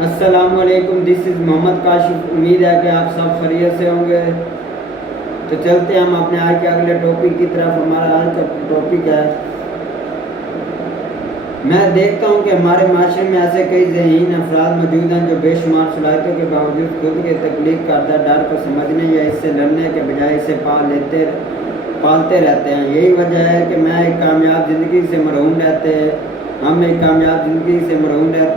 السلام علیکم، دس از محمد کاشف۔ امید ہے کہ آپ سب خیریت سے ہوں گے۔ تو چلتے ہیں ہم اپنے آج کے اگلے ٹاپک کی طرف۔ ہمارا آج کا ٹاپک ہے، میں دیکھتا ہوں کہ ہمارے معاشرے میں ایسے کئی ذہین افراد موجود ہیں جو بے شمار صلاحیتوں کے باوجود خود کے تخلیق کردہ ڈر کو سمجھنے یا اس سے لڑنے کے بجائے اسے پالتے رہتے ہیں۔ یہی وجہ ہے کہ ہم ایک کامیاب زندگی سے محروم رہتے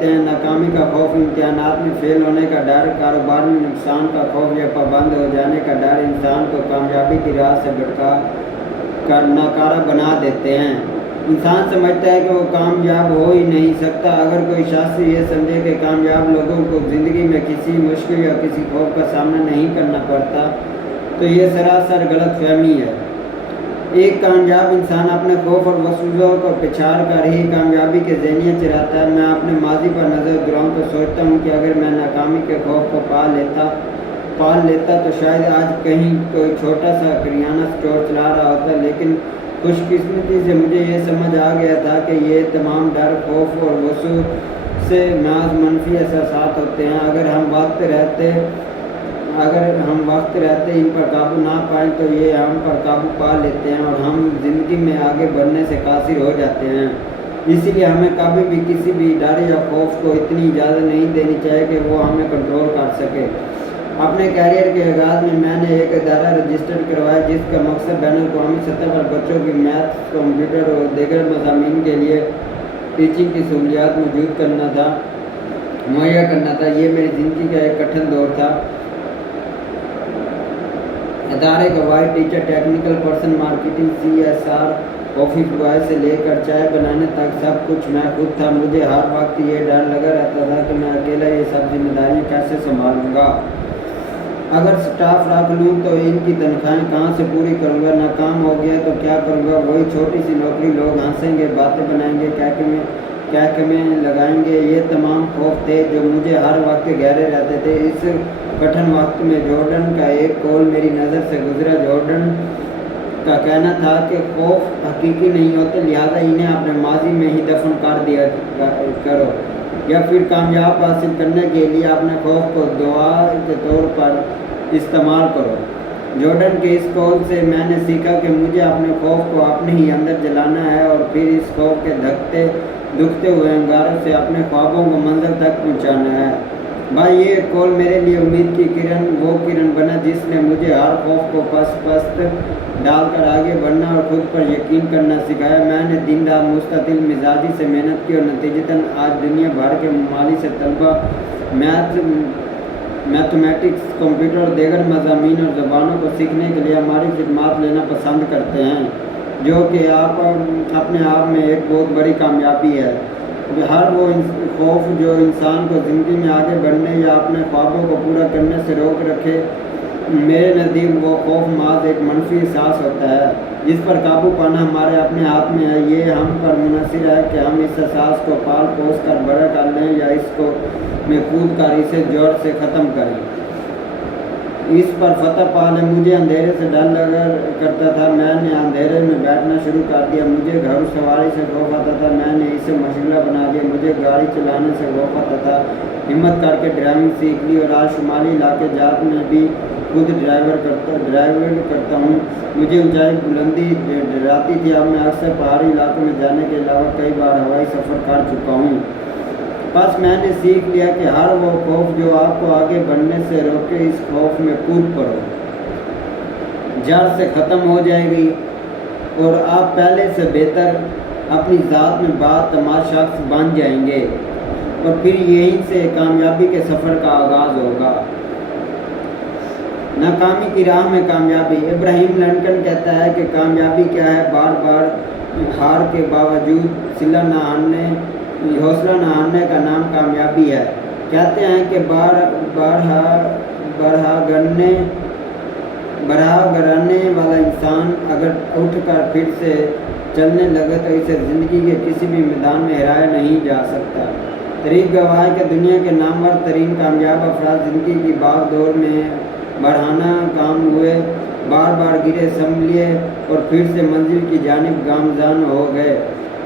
ہیں۔ ناکامی کا خوف، امتحانات میں فیل ہونے کا ڈر، کاروبار میں نقصان کا خوف یا پابند ہو جانے کا ڈر انسان کو کامیابی کی راہ سے بھٹکا کر ناکارہ بنا دیتے ہیں۔ انسان سمجھتا ہے کہ وہ کامیاب ہو ہی نہیں سکتا۔ اگر کوئی شخص یہ سمجھے کہ کامیاب لوگوں کو زندگی میں کسی مشکل یا کسی خوف کا سامنا نہیں کرنا پڑتا تو یہ سراسر غلط فہمی ہے۔ ایک کامیاب انسان اپنے خوف اور وسوسوں کو پچھاڑ کر ہی کامیابی کے ذہنیت چراتا ہے۔ میں اپنے ماضی پر نظر دوڑاؤں تو سوچتا ہوں کہ اگر میں ناکامی کے خوف کو پال لیتا تو شاید آج کہیں کوئی چھوٹا سا کریانہ اسٹور چلا رہا ہوتا، لیکن خوش قسمتی سے مجھے یہ سمجھ آ گیا تھا کہ یہ تمام ڈر، خوف اور وسوسے محض منفی احساسات ہوتے ہیں۔ اگر ہم وقت رہتے ان پر قابو نہ پائیں تو یہ ہم پر قابو پا لیتے ہیں اور ہم زندگی میں آگے بڑھنے سے قاصر ہو جاتے ہیں۔ اسی لیے ہمیں کبھی بھی کسی بھی ڈر یا خوف کو اتنی اجازت نہیں دینی چاہیے کہ وہ ہمیں کنٹرول کر سکے۔ اپنے کیریئر کے آغاز میں نے ایک ادارہ رجسٹر کروایا جس کا مقصد بین الاقوامی سطح پر بچوں کی میتھس، کمپیوٹر اور دیگر مضامین کے لیے ٹیچنگ کی سہولیات مہیا کرنا تھا۔ یہ میری زندگی کا ایک کٹھن دور تھا۔ ادارے کا white teacher, technical person, marketing, CSR office boy سے لے کر چائے بنانے تک سب کچھ میں خود تھا۔ مجھے ہر وقت یہ ڈر لگا رہتا تھا کہ میں اکیلا یہ سب ذمہ داریاں کیسے سنبھالوں گا۔ اگر سٹاف رکھ لوں تو ان کی تنخواہیں کہاں سے پوری کروں گا؟ ناکام ہو گیا تو کیا کروں گا؟ وہی چھوٹی سی نوکری، لوگ ہنسیں گے، باتیں بنائیں گے، کہکمیں لگائیں گے۔ یہ تمام خوف تھے جو مجھے ہر وقت گھیرے رہتے تھے۔ اس کٹھن وقت میں جارڈن کا ایک قول میری نظر سے گزرا۔ جارڈن کا کہنا تھا کہ خوف حقیقی نہیں ہوتے، لہذا انہیں اپنے ماضی میں ہی دفن کر دیا کرو، یا پھر کامیاب حاصل کرنے کے لیے اپنے خوف کو دعا کے طور پر استعمال کرو۔ جارڈن کے اس قول سے میں نے سیکھا کہ مجھے اپنے خوف کو اپنے ہی اندر جلانا ہے اور پھر اس خوف کے دکھتے ہوئے انگاروں سے اپنے خوابوں کو منزل تک پہنچانا ہے۔ بھائی، یہ قول میرے لیے امید کی وہ کرن بنا جس نے مجھے ہر خوف کو پست ڈال کر آگے بڑھنا اور خود پر یقین کرنا سکھایا۔ میں نے دن رات مستعد مزاجی سے محنت کی اور نتیجتاً آج دنیا بھر کے ممالک سے طلباء میتھمیٹکس، کمپیوٹر اور دیگر مضامین اور زبانوں کو سیکھنے کے لیے ہماری خدمات لینا پسند کرتے ہیں، جو کہ اپنے آپ میں ایک بہت بڑی کامیابی ہے۔ ہر وہ خوف جو انسان کو زندگی میں آگے بڑھنے یا اپنے خوابوں کو پورا کرنے سے روک رکھے، میرے نزدیک وہ خوف محض ایک منفی احساس ہوتا ہے جس پر قابو پانا ہمارے اپنے ہاتھ میں ہے۔ یہ ہم پر منحصر ہے کہ ہم اس احساس کو پال پوس کر بڑا کر لیں یا اس کو میں کود کر اسے جوڑ سے ختم کریں، اس پر فتح پا لیں۔ مجھے اندھیرے سے ڈر لگا کرتا تھا، میں نے اندھیرے میں بیٹھنا شروع کر دیا۔ مجھے گھڑ سواری سے خوف آتا تھا، میں نے اسے مشغلہ بنا دیا۔ مجھے گاڑی چلانے سے خوف آتا تھا، ہمت کر کے ڈرائیونگ سیکھ لی اور آج شمالی علاقے جات میں بھی خود ڈرائیور کرتا ہوں۔ مجھے اونچائی بلندی ڈراتی تھی، اب میں اکثر پہاڑی علاقوں میں جانے کے علاوہ کئی بار ہوائی سفر کر چکا ہوں۔ بس میں نے سیکھ لیا کہ ہر وہ خوف جو آپ کو آگے بڑھنے سے روکے، اس خوف میں کود پڑو، جڑ سے ختم ہو جائے گی اور آپ پہلے سے بہتر اپنی ذات میں باعتماد شخص بن جائیں گے اور پھر یہیں سے کامیابی کے سفر کا آغاز ہوگا۔ ناکامی کی راہ میں کامیابی۔ ابراہیم لنکن کہتا ہے کہ کامیابی کیا ہے؟ بار بار ہار کے باوجود حوصلہ نہ ہارنے کا نام کامیابی ہے۔ کہتے ہیں کہ بارہا گرانے والا انسان اگر اٹھ کر پھر سے چلنے لگے تو اسے زندگی کے کسی بھی میدان میں ہرایا نہیں جا سکتا۔ تاریخ گواہ ہے کہ دنیا کے نامور ترین کامیاب افراد زندگی کی بھاگ دوڑ میں بڑھانا کام ہوئے، بار بار گرے، سنبھلے اور پھر سے منزل کی جانب گامزن ہو گئے۔